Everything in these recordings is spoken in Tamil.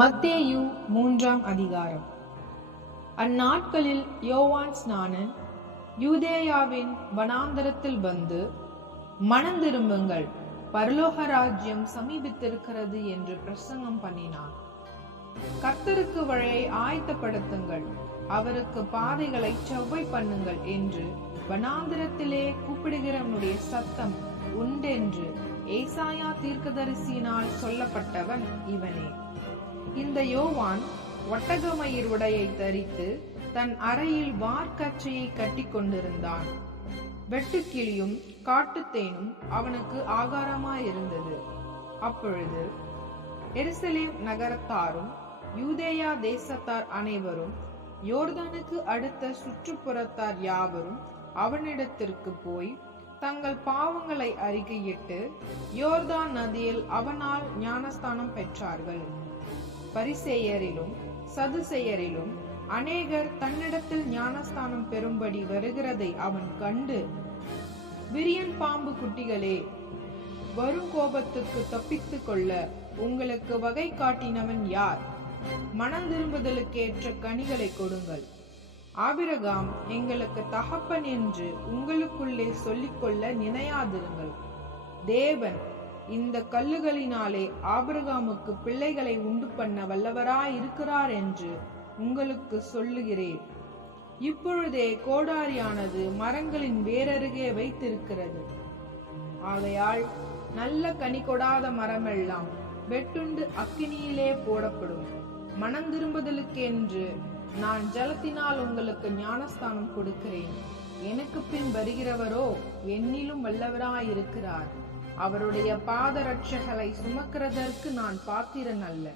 மத்தேயு 3ஆம் அதிகாரம். அந்நாட்களில் யோவான் ஸ்நானன் யூதேயாவின் வனாந்தரத்தில் வந்து, மனந்திரும்புங்கள், பரலோக ராஜ்யம் சமீபித்திருக்கிறது என்று பிரசங்கம் பண்ணினான். கர்த்தருக்கு வழியை ஆயத்தப்படுத்துங்கள், அவருக்கு பாதைகளை செவ்வை பண்ணுங்கள் என்று வனாந்திரத்திலே கூப்பிடுகிறவனுடைய சத்தம் உண்டென்று ஏசாயா தீர்க்கதரிசியினால் சொல்லப்பட்டவன் இவனே. இந்த யோவான் ஒட்டகமயிர் உடையை தரித்து தன் அறையில் வார்க்கச்சையை கட்டி கொண்டிருந்தான். வெட்டுக்கிளியும் காட்டுத்தேனும் அவனுக்கு ஆகாரமாயிருந்தது. அப்பொழுது எருசலேம் நகரத்தாரும் யூதேயா தேசத்தார் அனைவரும் யோர்தானுக்கு அடுத்த சுற்றுப்புறத்தார் யாவரும் அவனிடத்திற்கு போய் தங்கள் பாவங்களை அறிக்கையிட்டு யோர்தான் நதியில் அவனால் ஞானஸ்தானம் பெற்றார்கள். பரிசேயரிலும் சதுசேயரிலும் அநேகர் தன்னிடத்தில் ஞானஸ்தானம் பெறும்படி வருகிறதை அவன் கண்டு, விரியன் பாம்பு குட்டிகளே, வரும் கோபத்துக்கு தப்பித்துக் கொள்ள உங்களுக்கு வகை காட்டினவன் யார்? மனந்திரும்புதலுக்கேற்ற கனிகளை கொடுங்கள். ஆபிரகாம் எங்களுக்கு தகப்பன் என்று உங்களுக்குள்ளே சொல்லிக்கொள்ள நினையாதிருங்கள். தேவன் இந்த கல்லுகளினாலே ஆபிரகாமுக்கு பிள்ளைகளை உண்டு பண்ண வல்லவராயிருக்கிறார் என்று உங்களுக்கு சொல்லுகிறேன். இப்பொழுதே கோடாரியானது மரங்களின் வேரருகே வைத்திருக்கிறது. ஆகையால் நல்ல கனி கொடாத மரமெல்லாம் வெட்டுண்டு அக்கினியிலே போடப்படும். மனந்திரும்புதலுக்கென்று நான் ஜலத்தினால் உங்களுக்கு ஞானஸ்தானம் கொடுக்கிறேன். எனக்கு பின் வருகிறவரோ என்னிலும் வல்லவராயிருக்கிறார். அவருடைய பாதரட்சைகளை சுமக்கிறதற்கு நான் பாத்திரன் அல்ல.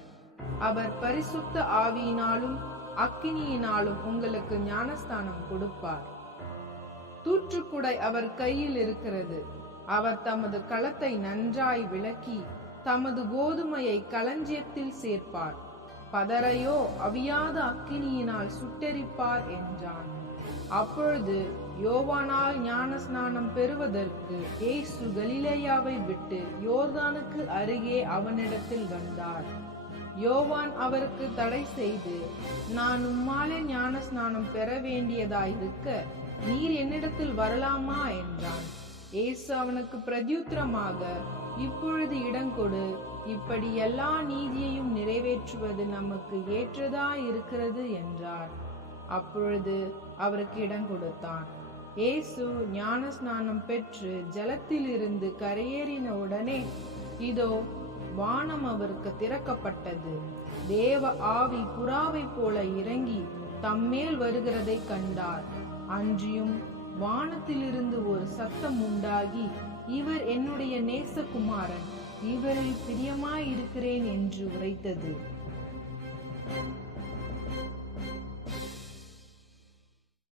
அவர் பரிசுத்த ஆவியினாலும் அக்கினியினாலும் உங்களுக்கு ஞானஸ்தானம் கொடுப்பார். தூற்றுக்குடை அவர் கையில் இருக்கிறது. அவர் தமது களத்தை நன்றாய் விளக்கி தமது கோதுமையை களஞ்சியத்தில் சேர்ப்பார். பதரையோ அவியாத அக்கினியினால் சுட்டெரிப்பார் என்றான். அப்பொழுது யோவானால் ஞான ஸ்நானம் பெறுவதற்கு இயேசு கலிலேயாவை விட்டு யோர்தானுக்கு அருகே அவனிடத்தில் வந்தார். யோவான் அவருக்கு தடை செய்து, நான் உம்மாலே ஞான ஸ்நானம் பெற வேண்டியதாயிருக்க நீர் என்னிடத்தில் வரலாமா என்றான். இயேசு அவனுக்கு பிரத்யுத்தரமாக, இப்பொழுது இடங்கொடு, இப்படி எல்லா நீதியையும் நிறைவேற்றுவது நமக்கு ஏற்றதாயிருக்கிறது என்றார். அப்பொழுது அவருக்கு இடம் கொடுத்தான். இயேசு ஞான ஸ்நானம் பெற்று ஜலத்திலிருந்து கரையேறின உடனே இதோ வானம் அவருக்கு திறக்கப்பட்டது. தேவ ஆவி புறாவை போல இறங்கி தம்மேல் வருகிறதை கண்டார். அன்றியும் வானத்திலிருந்து ஒரு சத்தம் உண்டாகி, இவர் என்னுடைய நேசகுமாரன், இவரில் பிரியமாயிருக்கிறேன் என்று உரைத்தது.